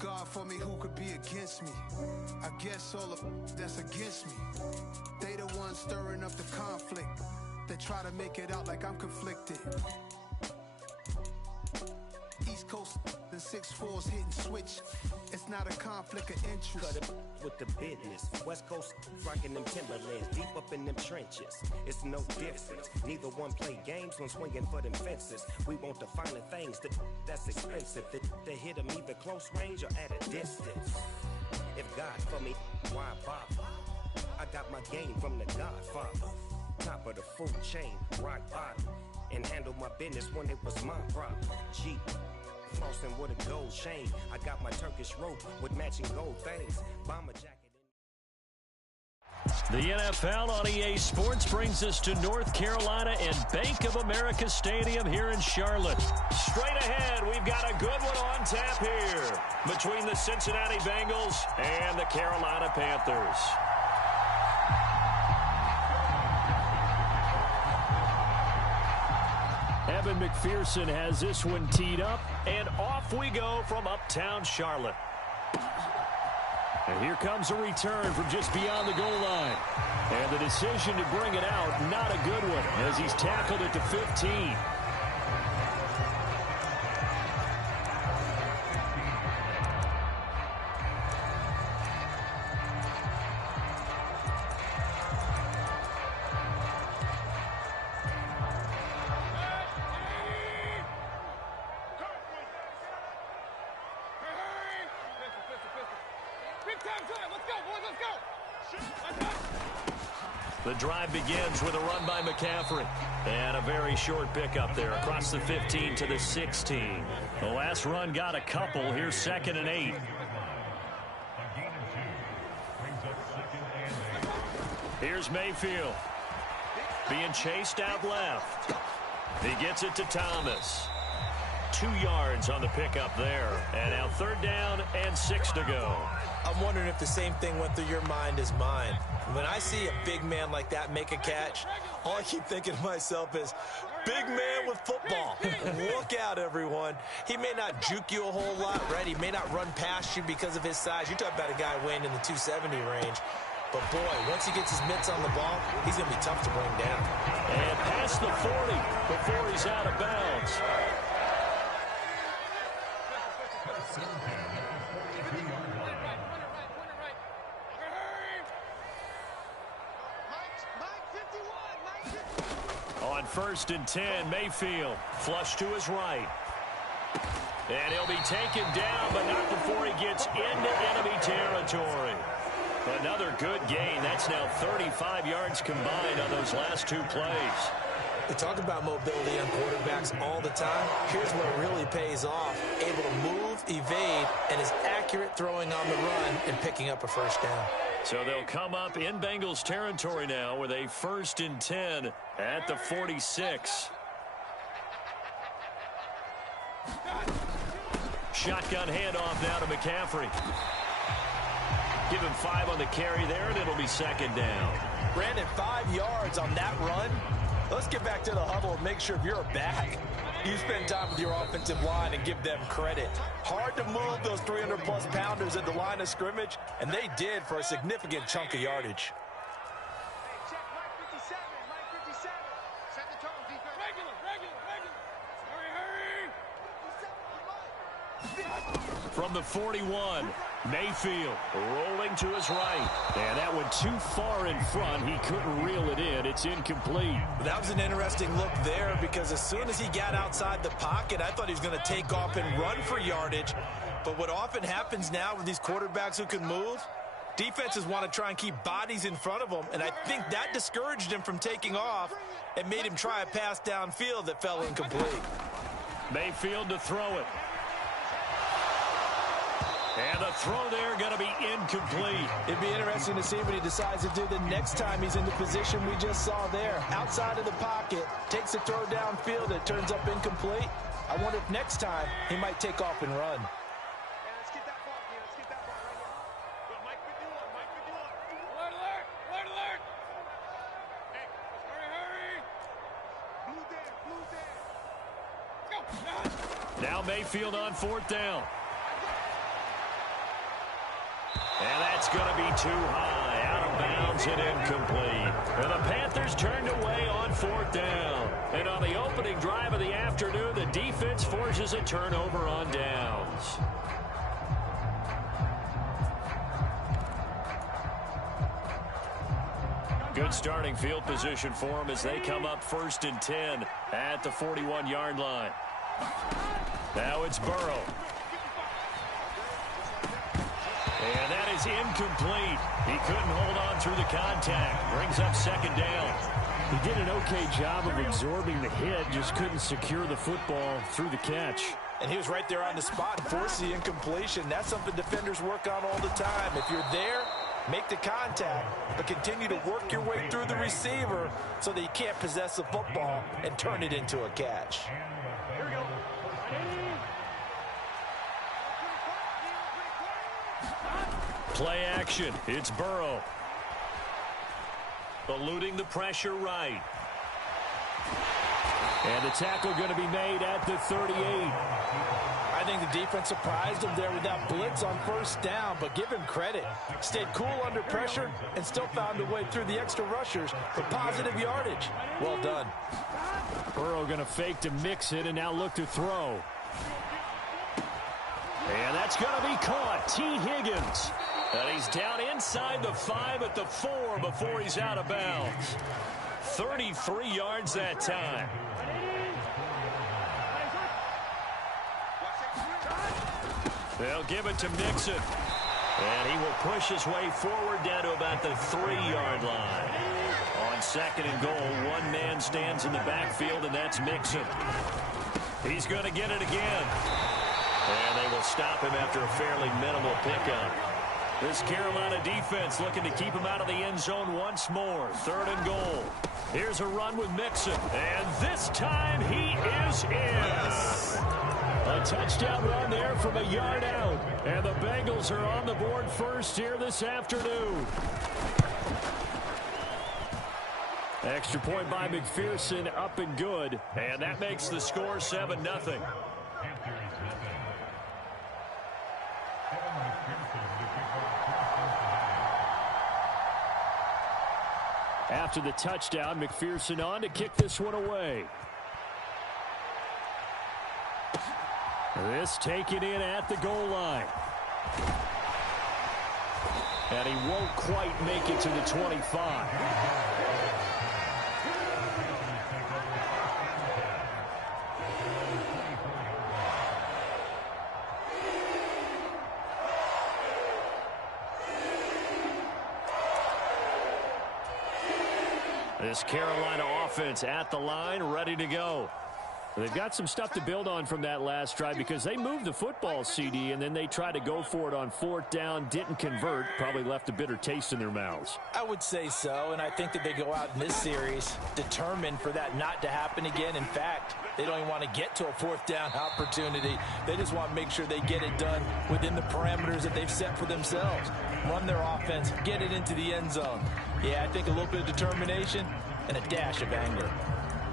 God for me, who could be against me? I guess all of that's against me. They the ones stirring up the conflict. They try to make it out like I'm conflicted. East Coast and 6'4's hitting switch. It's not a conflict of interest. Cut it with the business. West Coast rocking them Timberlands, deep up in them trenches. It's no difference. Neither one play games when swinging for them fences. We want the finer things that's expensive. They hit them either close range or at a distance. If God for me, why bother? I got my game from the Godfather. Top of the food chain, rock bottom. And handle my business when it was my problem. Jeep. Flossing with a gold chain. I got my Turkish rope with matching gold things. Bomber jacket. The NFL on EA Sports brings us to North Carolina and Bank of America Stadium here in Charlotte. Straight ahead, we've got a good one on tap here between the Cincinnati Bengals and the Carolina Panthers. Evan McPherson has this one teed up, and off we go from uptown Charlotte. And here comes a return from just beyond the goal line. And the decision to bring it out, not a good one, as he's tackled at the 15. The drive begins with a run by McCaffrey. And a very short pickup there across the 15 to the 16. The last run got a couple. Here's 2nd and 8. Here's Mayfield. Being chased out left. He gets it to Thomas. 2 yards on the pickup there. And now 3rd down and 6 to go. I'm wondering if the same thing went through your mind as mine. When I see a big man like that make a catch, all I keep thinking to myself is, big man with football. Look out, everyone. He may not juke you a whole lot, right? He may not run past you because of his size. You're talking about a guy weighing in the 270 range. But, boy, once he gets his mitts on the ball, he's going to be tough to bring down. And past the 40 before he's out of bounds. On 1st and 10, Mayfield flush to his right. And he'll be taken down, but not before he gets into enemy territory. Another good gain. That's now 35 yards combined on those last 2 plays. We talk about mobility on quarterbacks all the time. Here's where it really pays off. Able to move, evade, and is accurate throwing on the run and picking up a 1st down. So they'll come up in Bengals territory now with a 1st and 10 at the 46. Shotgun handoff now to McCaffrey. Give him 5 on the carry there, and it'll be 2nd down. Brandon, 5 yards on that run. Let's get back to the huddle and make sure if you're a back, you spend time with your offensive line and give them credit. Hard to move those 300-plus pounders at the line of scrimmage, and they did for a significant chunk of yardage. From the 41, Mayfield rolling to his right. And that went too far in front. He couldn't reel it in. It's incomplete. That was an interesting look there because as soon as he got outside the pocket, I thought he was going to take off and run for yardage. But what often happens now with these quarterbacks who can move, defenses want to try and keep bodies in front of them. And I think that discouraged him from taking off and made him try a pass downfield that fell incomplete. Mayfield to throw it. And the throw there going to be incomplete. It'd be interesting to see what he decides to do the next time he's in the position we just saw there. Outside of the pocket, takes a throw downfield, it turns up incomplete. I wonder if next time he might take off and run. Let's get that ball here. Let's get that ball right here. Mike could do one. Mike could do one. Alert, alert. Alert, alert. Hey, hurry, hurry. Blue there, blue there. Go. Now Mayfield on 4th down. And that's going to be too high, out of bounds and incomplete. And the Panthers turned away on 4th down. And on the opening drive of the afternoon, the defense forces a turnover on downs. Good starting field position for them as they come up 1st and 10 at the 41-yard line. Now it's Burrow. And that is incomplete. He couldn't hold on through the contact. Brings up 2nd down. He did an okay job of absorbing the hit, just couldn't secure the football through the catch. And he was right there on the spot and forced the incompletion. That's something defenders work on all the time. If you're there, make the contact, but continue to work your way through the receiver so that you can't possess the football and turn it into a catch. Here we go. Play action. It's Burrow. Eluding the pressure right. And the tackle going to be made at the 38. I think the defense surprised him there with that blitz on 1st down, but give him credit. Stayed cool under pressure and still found a way through the extra rushers for positive yardage. Well done. Burrow going to fake to mix it and now look to throw. And that's going to be caught. T. Higgins. And he's down inside the 5 at the 4 before he's out of bounds. 33 yards that time. They'll give it to Mixon. And he will push his way forward down to about the 3-yard line. On 2nd and goal, one man stands in the backfield, and that's Mixon. He's going to get it again. And they will stop him after a fairly minimal pickup. This Carolina defense looking to keep him out of the end zone once more. 3rd and goal. Here's a run with Mixon. And this time he is in. A touchdown run there from a yard out. And the Bengals are on the board first here this afternoon. Extra point by McPherson, up and good. And that makes the score 7-0. After the touchdown, McPherson on to kick this one away. This taken in at the goal line. And he won't quite make it to the 25. This Carolina offense at the line, ready to go. They've got some stuff to build on from that last drive because they moved the football, CD, and then they tried to go for it on 4th down, didn't convert, probably left a bitter taste in their mouths. I would say so, and I think that they go out in this series determined for that not to happen again. In fact, they don't even want to get to a 4th down opportunity. They just want to make sure they get it done within the parameters that they've set for themselves. Run their offense, get it into the end zone. Yeah, I think a little bit of determination and a dash of anger.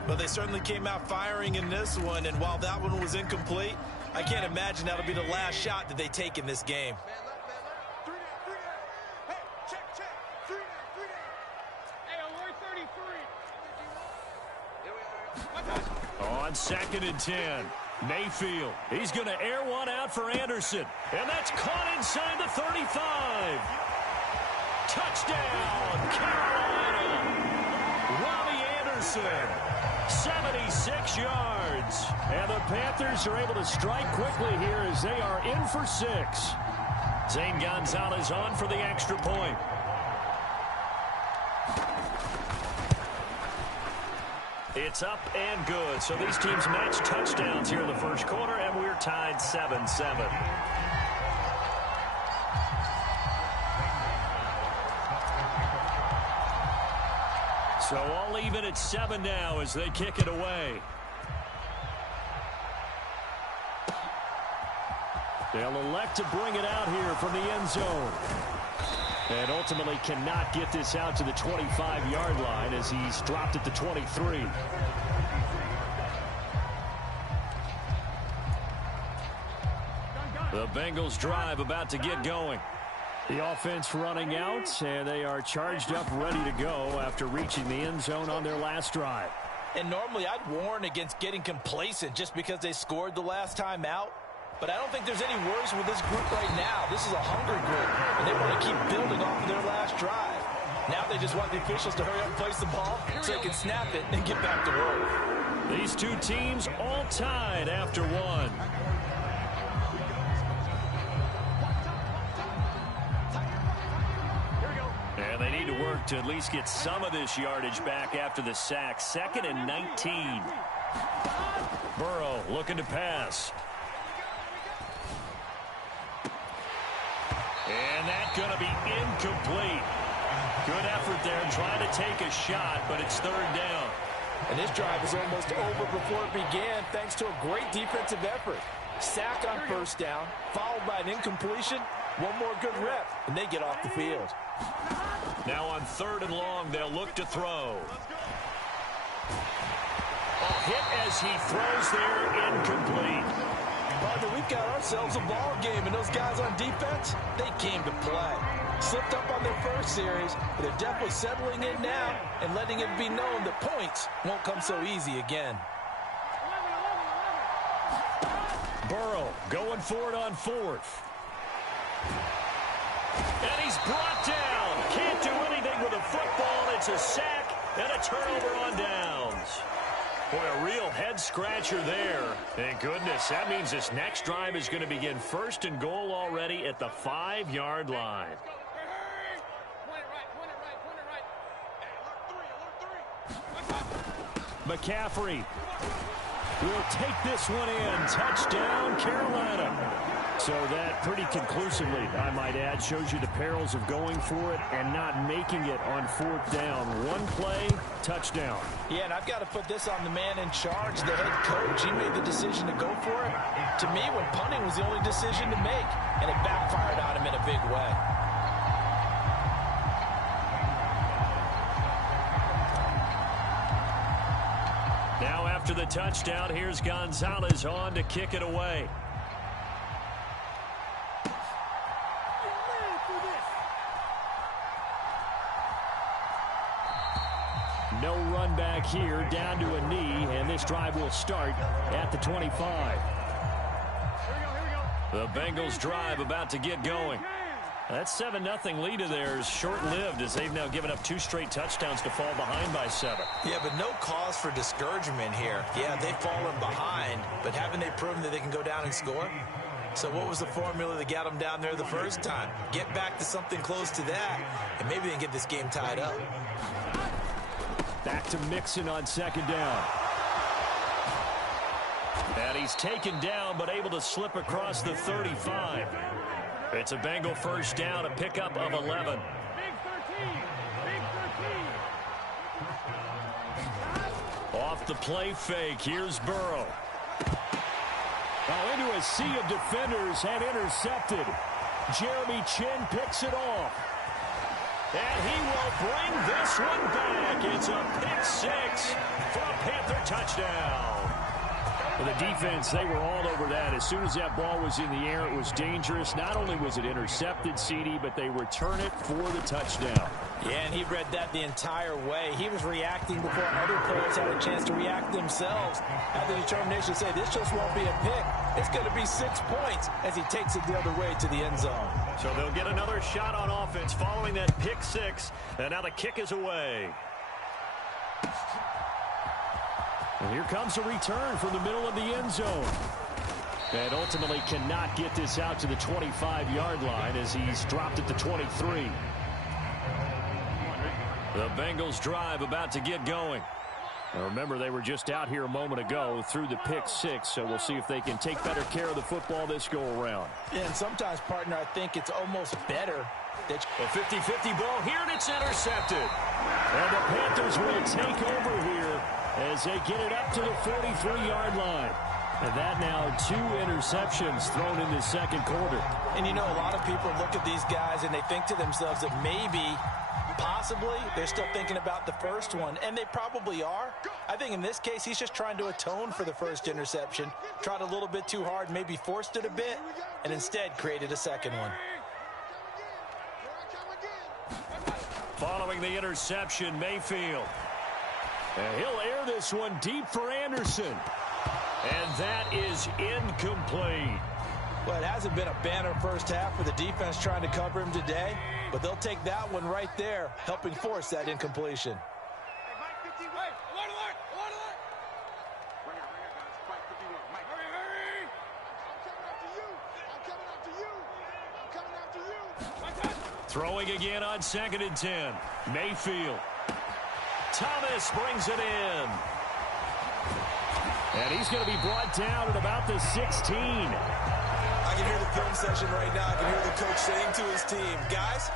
But they certainly came out firing in this one, and while that one was incomplete, I can't imagine that'll be the last shot that they take in this game. On 2nd and 10, Mayfield. He's going to air one out for Anderson. And that's caught inside the 35. Touchdown, Carolina. Robbie Anderson. 76 yards. And the Panthers are able to strike quickly here as they are in for 6. Zane Gonzalez on for the extra point. It's up and good. So these teams match touchdowns here in the first quarter, and we're tied 7-7. So all even at 7 now as they kick it away. They'll elect to bring it out here from the end zone. And ultimately cannot get this out to the 25-yard line as he's dropped at the 23. The Bengals drive about to get going. The offense running out, and they are charged up, ready to go after reaching the end zone on their last drive. And normally I'd warn against getting complacent just because they scored the last time out. But I don't think there's any worries with this group right now. This is a hungry group, and they want to keep building off of their last drive. Now they just want the officials to hurry up and place the ball so they can snap it and get back to work. These two teams all tied after one. And they need to work to at least get some of this yardage back after the sack. 2nd and 19. Burrow looking to pass. And that's going to be incomplete. Good effort there trying to take a shot, but it's 3rd down. And this drive is almost over before it began thanks to a great defensive effort. Sack on 1st down, followed by an incompletion. One more good rep, and they get off the field. Now on 3rd and long, they'll look to throw. A hit as he throws there, incomplete. Partner, we've got ourselves a ball game, and those guys on defense, they came to play. Slipped up on their first series, but they're definitely settling in now and letting it be known that points won't come so easy again. Burrow going for it on 4th. And he's brought down. Can't do anything with a football. It's a sack and a turnover on downs. Boy, a real head-scratcher there. Thank goodness. That means this next drive is going to begin 1st and goal already at the 5-yard line. McCaffrey will take this one in. Touchdown, Carolina. So that pretty conclusively, I might add, shows you the perils of going for it and not making it on 4th down. One play, touchdown. Yeah, and I've got to put this on the man in charge, the head coach. He made the decision to go for it. To me, when punting was the only decision to make, and it backfired on him in a big way. Now after the touchdown, here's Gonzalez on to kick it away. No run back here, down to a knee, and this drive will start at the 25. The Bengals drive about to get going. That 7-0 lead of theirs short-lived as they've now given up 2 straight touchdowns to fall behind by 7. Yeah, but no cause for discouragement here. Yeah, they've fallen behind, but haven't they proven that they can go down and score? So what was the formula that got them down there the first time? Get back to something close to that, and maybe they can get this game tied up. Back to Mixon on 2nd down. And he's taken down, but able to slip across the 35. It's a Bengal 1st down, a pickup of 11. Off the play fake, here's Burrow. Now into a sea of defenders and intercepted. Jeremy Chin picks it off. And he will bring this one back. It's a pick 6 for a Panther touchdown. For the defense, they were all over that. As soon as that ball was in the air, it was dangerous. Not only was it intercepted, CD, but they return it for the touchdown. Yeah, and he read that the entire way. He was reacting before other players had a chance to react themselves. Had the determination to say, this just won't be a pick. It's going to be 6 points as he takes it the other way to the end zone. So they'll get another shot on offense following that pick 6. And now the kick is away. And here comes a return from the middle of the end zone. And ultimately cannot get this out to the 25-yard line as he's dropped at the 23. The Bengals drive about to get going. Now remember, they were just out here a moment ago through the pick 6, so we'll see if they can take better care of the football this go-around. Yeah, and sometimes, partner, I think it's almost better that a 50-50 ball here, and it's intercepted. And the Panthers will take over here as they get it up to the 43-yard line. And that now 2 interceptions thrown in the 2nd quarter. And you know, a lot of people look at these guys and they think to themselves that maybe, possibly, they're still thinking about the first one. And they probably are. I think in this case, he's just trying to atone for the first interception. Tried a little bit too hard, maybe forced it a bit, and instead created a second one. throwing the interception, Mayfield. And he'll air this one deep for Anderson. And that is incomplete. Well, it hasn't been a banner first half for the defense trying to cover him today, but they'll take that one right there, helping force that incompletion. Throwing again on 2nd and 10. Mayfield. Thomas brings it in. And he's going to be brought down at about the 16. I can hear the film session right now. I can hear the coach saying to his team, guys,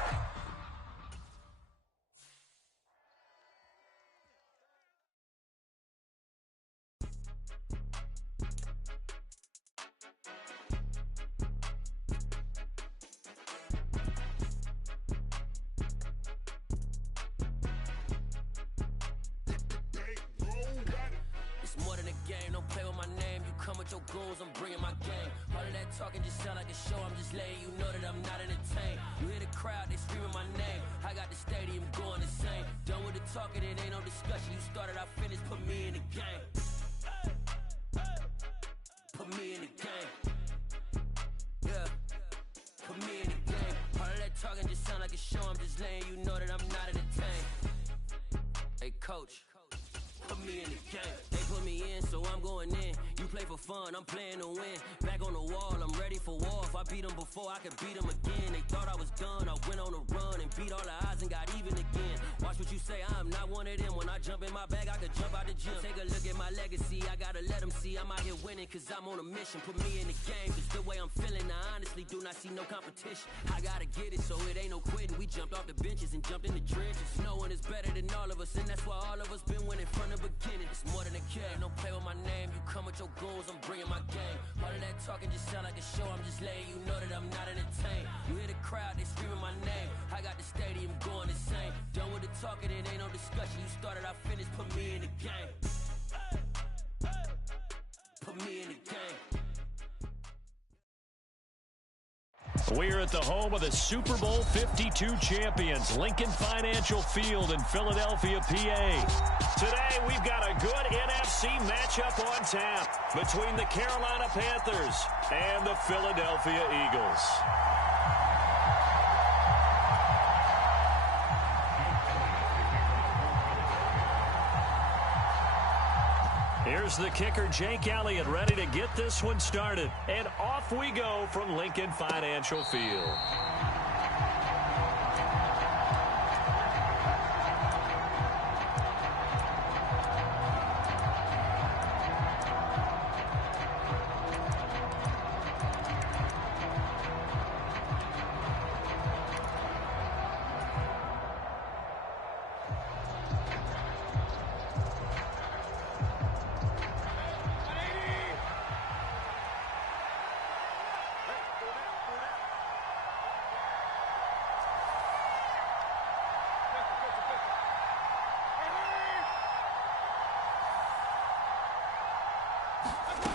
I'm bringing my game. All of that talking just sound like a show. I'm just letting you know that I'm not entertained. You hear the crowd, they screaming my name. I got the stadium going insane. Done with the talking, it ain't no discussion. You started, I finished, put me in the game. Put me in the game. Yeah. Put me in the game. All of that talking just sound like a show. I'm just letting you know that I'm not entertained. Hey, coach. Put me in the game. They put me in, so I'm going in. You play for fun, I'm playing to win. Back on the wall, I'm ready for war. If I beat them before, I could beat them again. They thought I was done, I went on a run and beat all the odds and got even again. Watch what you say, I'm not one of them. When I jump in my bag, I could jump out the gym. Take a look at my legacy, I gotta let them see I'm out here winning, cause I'm on a mission. Put me in the game, just the way I'm feeling. I honestly do not see no competition. I gotta get it, so it ain't no quitting. We jumped off the benches and jumped in the trenches. No one is better than all of us, and that's why all of us been winning from the beginning. It's more than a game, don't play with my name. You come with your goons, I'm bringing my game. All of that talking just sound like a show. I'm just letting you know that I'm not entertained. You hear the crowd, they screaming my name. I got the stadium going insane. Done with the talking, it ain't no discussion. You started, I finished, put me in the game. Put me in the game. We're at the home of the Super Bowl 52 champions, Lincoln Financial Field in Philadelphia, PA. Today, we've got a good NFC matchup on tap between the Carolina Panthers and the Philadelphia Eagles. Here's the kicker, Jake Elliott, ready to get this one started. And off we go from Lincoln Financial Field.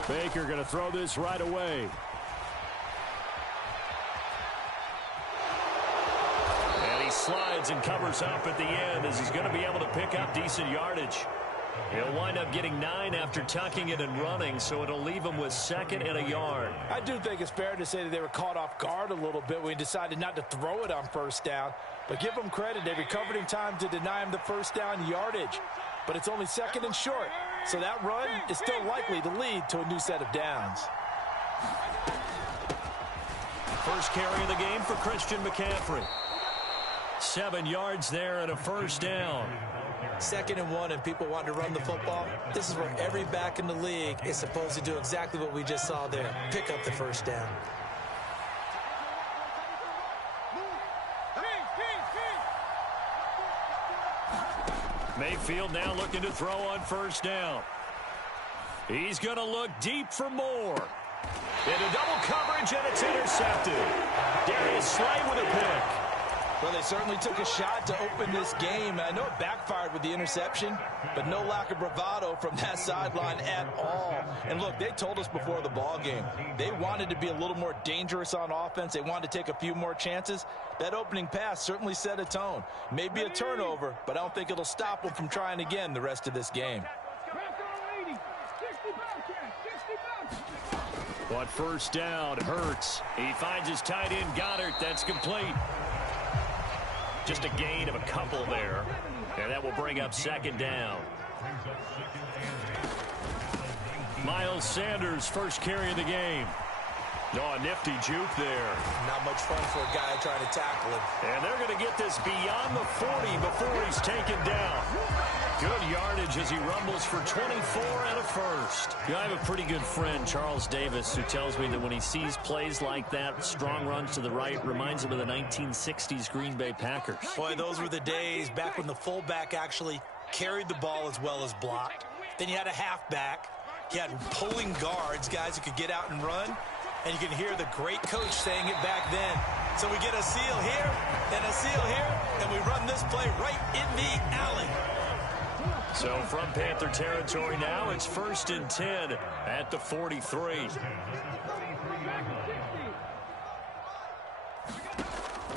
Baker going to throw this right away. And he slides and covers up at the end as he's going to be able to pick up decent yardage. He'll wind up getting 9 after tucking it and running, so it'll leave him with 2nd and a yard. I do think it's fair to say that they were caught off guard a little bit when he decided not to throw it on first down. But give them credit. They recovered in time to deny him the first down yardage. But it's only 2nd and short. So that run is still likely to lead to a new set of downs. First carry of the game for Christian McCaffrey. 7 yards there and a first down. 2nd and 1 and people want to run the football. This is where every back in the league is supposed to do exactly what we just saw there. Pick up the first down. Mayfield now looking to throw on first down. He's going to look deep for more. Into double coverage, and it's intercepted. Darius Slay with a pick. Well, they certainly took a shot to open this game. I know it backfired with the interception, but no lack of bravado from that sideline at all. And look, they told us before the ball game, they wanted to be a little more dangerous on offense. They wanted to take a few more chances. That opening pass certainly set a tone. Maybe a turnover, but I don't think it'll stop them from trying again the rest of this game. But first down, Hurts. He finds his tight end, Goddard. That's complete. Just a gain of a couple there. And that will bring up second down. Miles Sanders, first carry of the game. Oh, a nifty juke there. Not much fun for a guy trying to tackle him. And they're going to get this beyond the 40 before he's taken down. Good yardage as he rumbles for 24 and a first. I have a pretty good friend, Charles Davis, who tells me that when he sees plays like that, strong runs to the right, reminds him of the 1960s Green Bay Packers. Boy, those were the days back when the fullback actually carried the ball as well as blocked. Then you had a halfback. You had pulling guards, guys who could get out and run. And you can hear the great coach saying it back then. So we get a seal here and a seal here, and we run this play right in the alley. So from Panther territory now, it's 1st and 10 at the 43.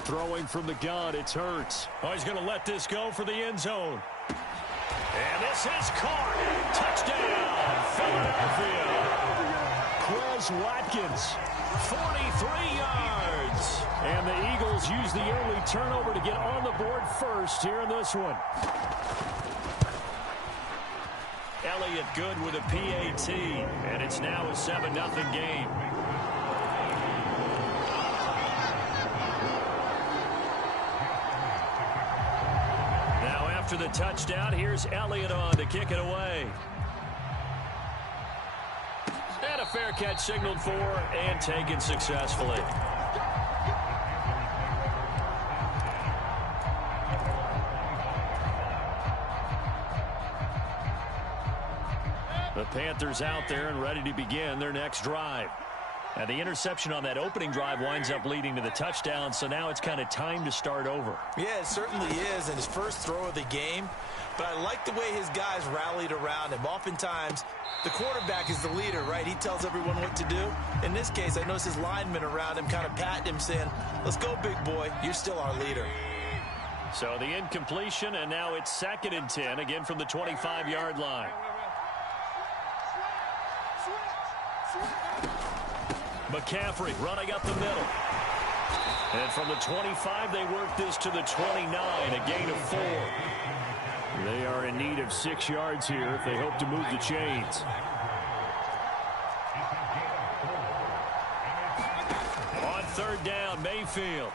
Throwing from the gun, it's Hurts. Oh, he's going to let this go for the end zone. And this is caught. Touchdown, Philadelphia. Quez Watkins, 43 yards. And the Eagles use the early turnover to get on the board first here in this one. Elliott good with a PAT, and it's now a 7-0 game. Now after the touchdown, here's Elliott on to kick it away. And a fair catch signaled for and taken successfully. The Panthers out there and ready to begin their next drive. And the interception on that opening drive winds up leading to the touchdown, so now it's kind of time to start over. Yeah, it certainly is, and his first throw of the game. But I like the way his guys rallied around him. Oftentimes, the quarterback is the leader, right? He tells everyone what to do. In this case, I notice his linemen around him kind of patting him, saying, let's go, big boy. You're still our leader. So the incompletion, and now it's 2nd and 10, again from the 25-yard line. McCaffrey running up the middle. And from the 25, they work this to the 29, a gain of 4. They are in need of 6 yards here if they hope to move the chains. On 3rd down, Mayfield.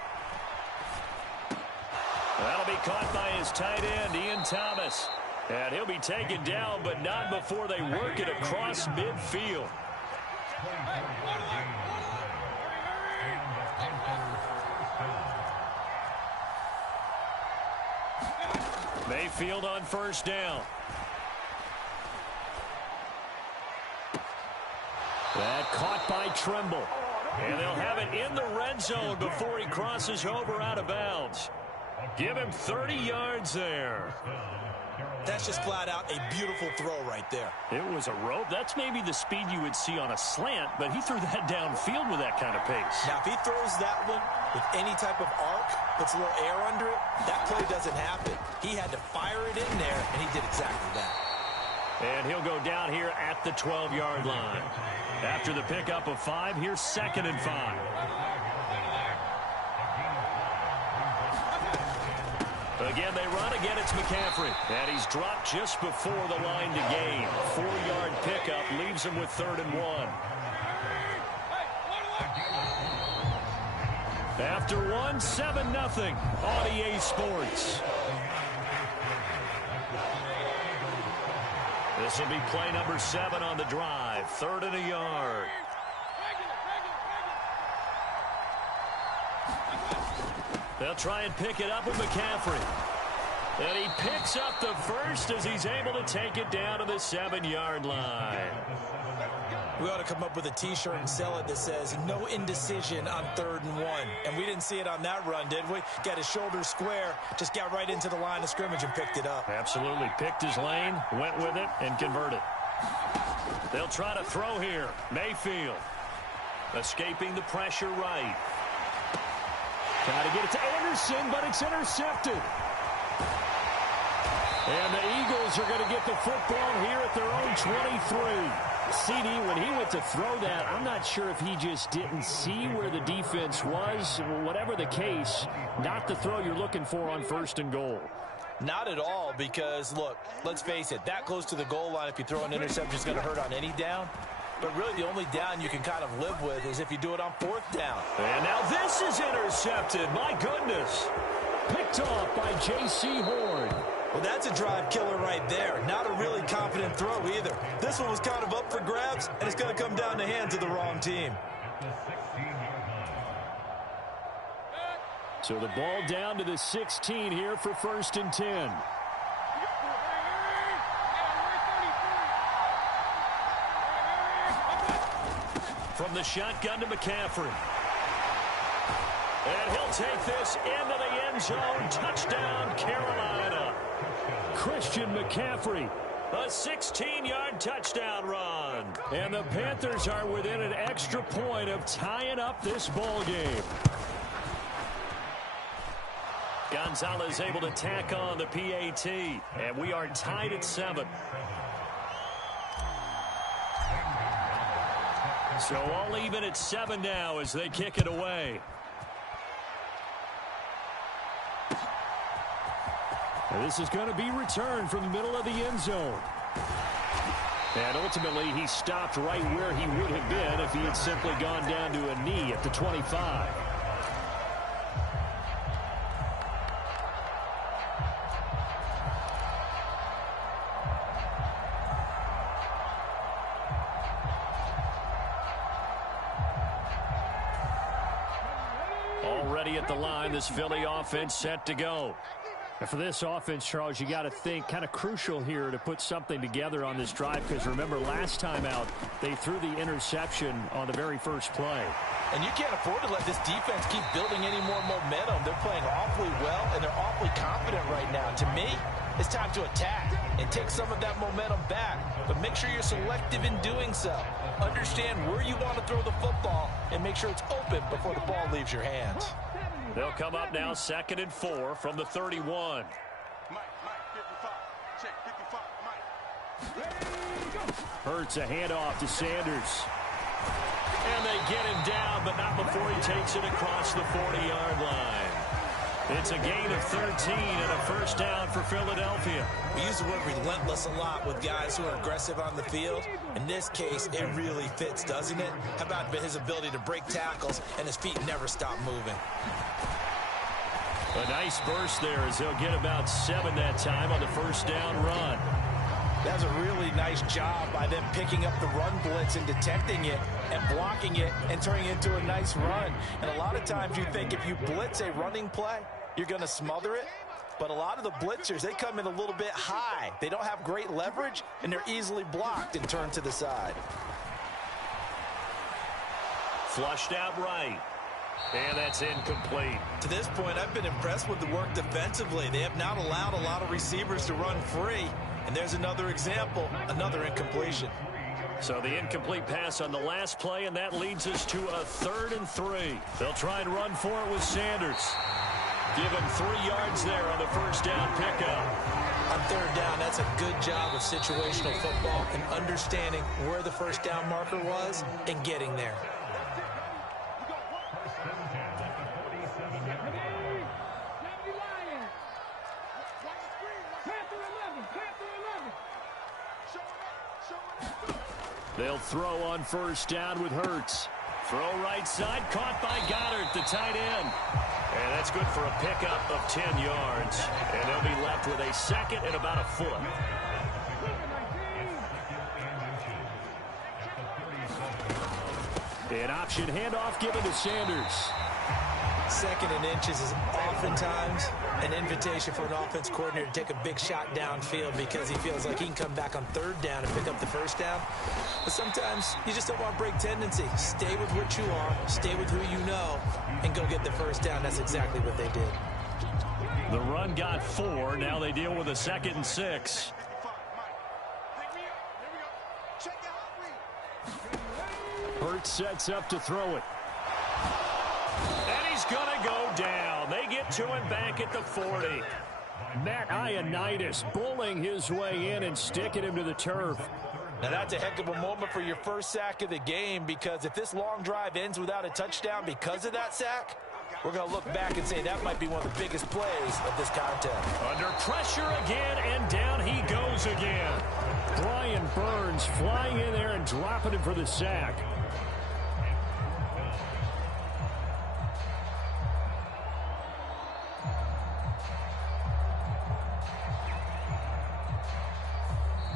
That'll be caught by his tight end, Ian Thomas. And he'll be taken down, but not before they work it across midfield. Mayfield on 1st down. That caught by Trimble. And they'll have it in the red zone before he crosses over out of bounds. Give him 30 yards there. That's just flat out a beautiful throw right there. It was a rope. That's maybe the speed you would see on a slant, but he threw that downfield with that kind of pace. Now, if he throws that one with any type of arc, puts a little air under it, that play doesn't happen. He had to fire it in there, and he did exactly that. And he'll go down here at the 12-yard line. After the pickup of 5, here's 2nd and 5. Again, they run. Again, it's McCaffrey. And he's dropped just before the line to gain. 4-yard pickup leaves him with 3rd and 1. After 1, 7-0 on EA Sports. This will be play number 7 on the drive. 3rd and a yard. They'll try and pick it up with McCaffrey. And he picks up the first as he's able to take it down to the 7-yard line. We ought to come up with a T-shirt and sell it that says, no indecision on 3rd and 1. And we didn't see it on that run, did we? Got his shoulders square, just got right into the line of scrimmage and picked it up. Absolutely. Picked his lane, went with it, and converted. They'll try to throw here. Mayfield escaping the pressure right. Try to get it to Anderson, but it's intercepted. And the Eagles are going to get the football here at their own 23. CD, when he went to throw that, I'm not sure if he just didn't see where the defense was. Whatever the case, not the throw you're looking for on 1st and goal. Not at all, because, look, let's face it, that close to the goal line, if you throw an interception, is going to hurt on any down. But really, the only down you can kind of live with is if you do it on 4th down. And now this is intercepted. My goodness. Picked off by J.C. Horn. Well, that's a drive killer right there. Not a really confident throw either. This one was kind of up for grabs, and it's going to come down the hands of the wrong team. So the ball down to the 16 here for 1st and 10. From the shotgun to McCaffrey. And he'll take this into the end zone. Touchdown, Carolina. Christian McCaffrey. A 16-yard touchdown run. And the Panthers are within an extra point of tying up this ball game. Gonzalez able to tack on the PAT. And we are tied at 7. So all even at 7 now as they kick it away. And this is going to be returned from the middle of the end zone. And ultimately, he stopped right where he would have been if he had simply gone down to a knee at the 25. Already at the line, this Philly offense set to go. And for this offense, Charles, you got to think kind of crucial here to put something together on this drive, because remember last time out they threw the interception on the very first play. And you can't afford to let this defense keep building any more momentum. They're playing awfully well, and they're awfully confident right now. To me, it's time to attack and take some of that momentum back, but make sure you're selective in doing so. Understand where you want to throw the football and make sure it's open before the ball leaves your hands. They'll come up now 2nd and 4 from the 31. Mike, 55. Check, 55, Mike. Hurts a handoff to Sanders. And they get him down, but not before he takes it across the 40-yard line. It's a gain of 13 and a first down for Philadelphia. We use the word relentless a lot with guys who are aggressive on the field. In this case, it really fits, doesn't it? How about his ability to break tackles and his feet never stop moving? A nice burst there as they'll get about 7 that time on the first down run. That was a really nice job by them picking up the run blitz and detecting it and blocking it and turning it into a nice run. And a lot of times you think if you blitz a running play, you're going to smother it. But a lot of the blitzers, they come in a little bit high. They don't have great leverage, and they're easily blocked and turned to the side. Flushed out right. And that's incomplete. To this point, I've been impressed with the work defensively. They have not allowed a lot of receivers to run free. And there's another example, another incompletion. So the incomplete pass on the last play, and that leads us to a 3rd and 3. They'll try and run for it with Sanders. Give him 3 yards there on the first down pickup. On 3rd down, that's a good job of situational football and understanding where the first down marker was and getting there. They'll throw on first down with Hurts. Throw right side, caught by Goddard, the tight end. And that's good for a pickup of 10 yards. And they'll be left with a 2nd and about a foot. An option handoff given to Sanders. Second and inches is oftentimes an invitation for an offense coordinator to take a big shot downfield because he feels like he can come back on third down and pick up the first down. But sometimes you just don't want to break tendency. Stay with what you are, stay with who you know, and go get the first down. That's exactly what they did. The run got 4. Now they deal with a 2nd and 6. Hurts sets up to throw it. And he's going to go down. They get to him back at the 40. Matt Ioannidis bullying his way in and sticking him to the turf. Now that's a heck of a moment for your first sack of the game, because if this long drive ends without a touchdown because of that sack, we're going to look back and say that might be one of the biggest plays of this contest. Under pressure again, and down he goes again. Brian Burns flying in there and dropping him for the sack.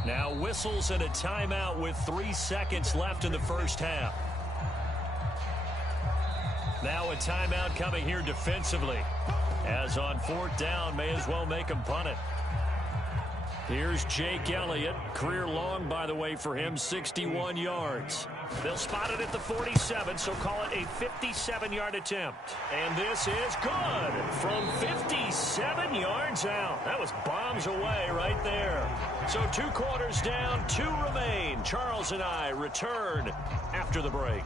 Now whistles and a timeout with 3 seconds left in the first half. Now a timeout coming here defensively. As on 4th down, may as well make him punt it. Here's Jake Elliott. Career long, by the way, for him, 61 yards. They'll spot it at the 47, so call it a 57-yard attempt. And this is good from 57 yards out. That was bombs away right there. So 2 quarters down, 2 remain. Charles and I return after the break.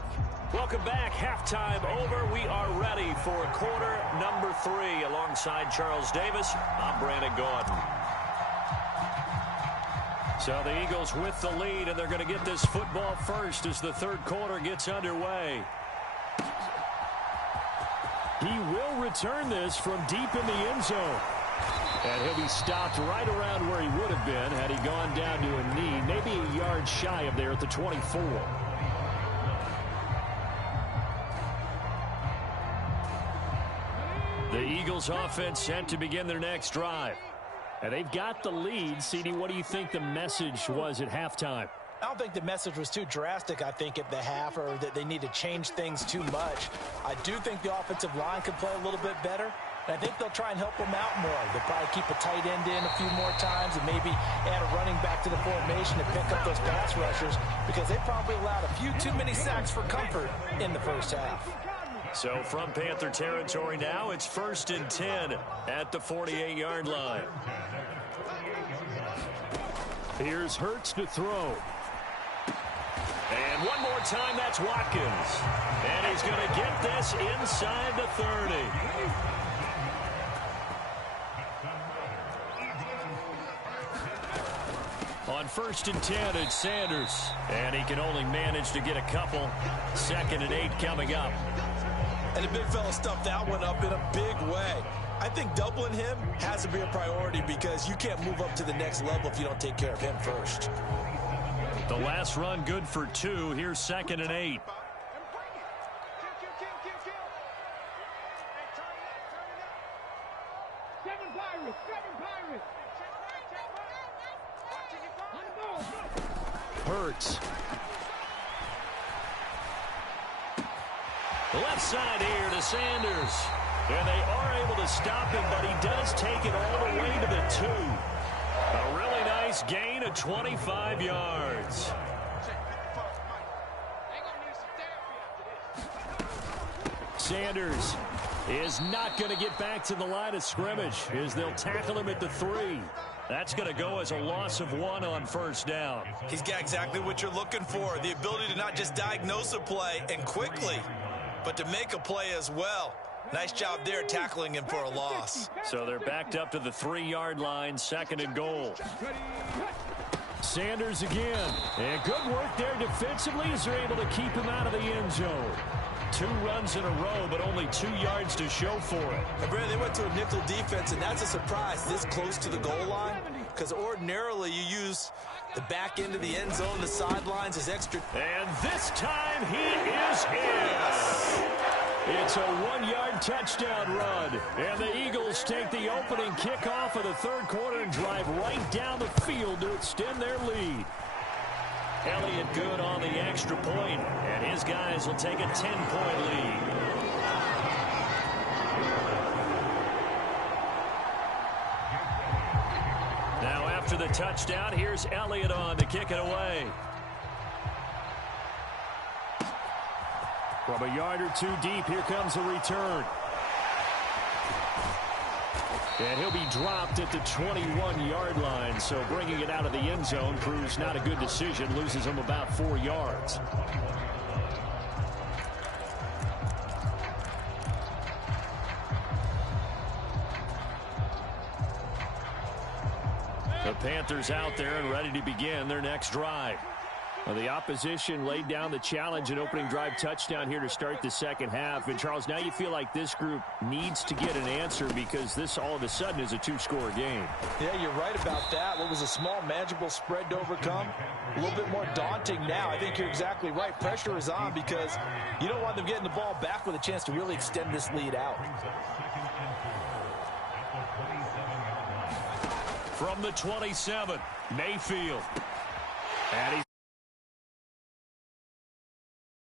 Welcome back. Halftime over. We are ready for quarter number 3. Alongside Charles Davis, I'm Brandon Gaudin. So the Eagles with the lead, and they're going to get this football first as the 3rd quarter gets underway. He will return this from deep in the end zone. And he'll be stopped right around where he would have been had he gone down to a knee, maybe a yard shy of there at the 24. The Eagles offense set to begin their next drive. And they've got the lead. CD, what do you think the message was at halftime? I don't think the message was too drastic, I think, at the half, or that they need to change things too much. I do think the offensive line could play a little bit better, and I think they'll try and help them out more. They'll probably keep a tight end in a few more times and maybe add a running back to the formation to pick up those pass rushers, because they probably allowed a few too many sacks for comfort in the first half. So from Panther territory now, it's 1st and 10 at the 48-yard line. Here's Hurts to throw. And one more time, that's Watkins. And he's going to get this inside the 30. On 1st and 10, it's Sanders. And he can only manage to get a couple. 2nd and 8 coming up. And the big fella stuffed that one up in a big way. I think doubling him has to be a priority, because you can't move up to the next level if you don't take care of him first. The last run good for 2. Here's 2nd and 8. Hurts. Left side here to Sanders. And they are able to stop him, but he does take it all the way to the 2. A really nice gain of 25 yards. Sanders is not going to get back to the line of scrimmage as they'll tackle him at the 3. That's going to go as a loss of 1 on 1st down. He's got exactly what you're looking for, the ability to not just diagnose a play and quickly, but to make a play as well. Nice job there tackling him for a loss. So they're backed up to the 3-yard line, 2nd and goal. Sanders again. And good work there defensively as they're able to keep him out of the end zone. 2 runs in a row, but only 2 yards to show for it. And Brandon, they went to a nickel defense, and that's a surprise this close to the goal line, because ordinarily you use the back end of the end zone, the sidelines as extra. And this time he is in. It's a 1-yard touchdown run. And the Eagles take the opening kickoff of the 3rd quarter and drive right down the field to extend their lead. Elliott good on the extra point, and his guys will take a 10-point lead. the touchdown. Here's Elliott on to kick it away. From a yard or two deep, here comes a return. And he'll be dropped at the 21-yard line, so bringing it out of the end zone proves not a good decision, loses him about 4 yards. The Panthers out there and ready to begin their next drive. Well, the opposition laid down the challenge and opening drive touchdown here to start the second half. And, Charles, now you feel like this group needs to get an answer because this all of a sudden is a two-score game. Yeah, you're right about that. What was a small, manageable spread to overcome, a little bit more daunting now. I think you're exactly right. Pressure is on because you don't want them getting the ball back with a chance to really extend this lead out. From the 27, Mayfield. And he's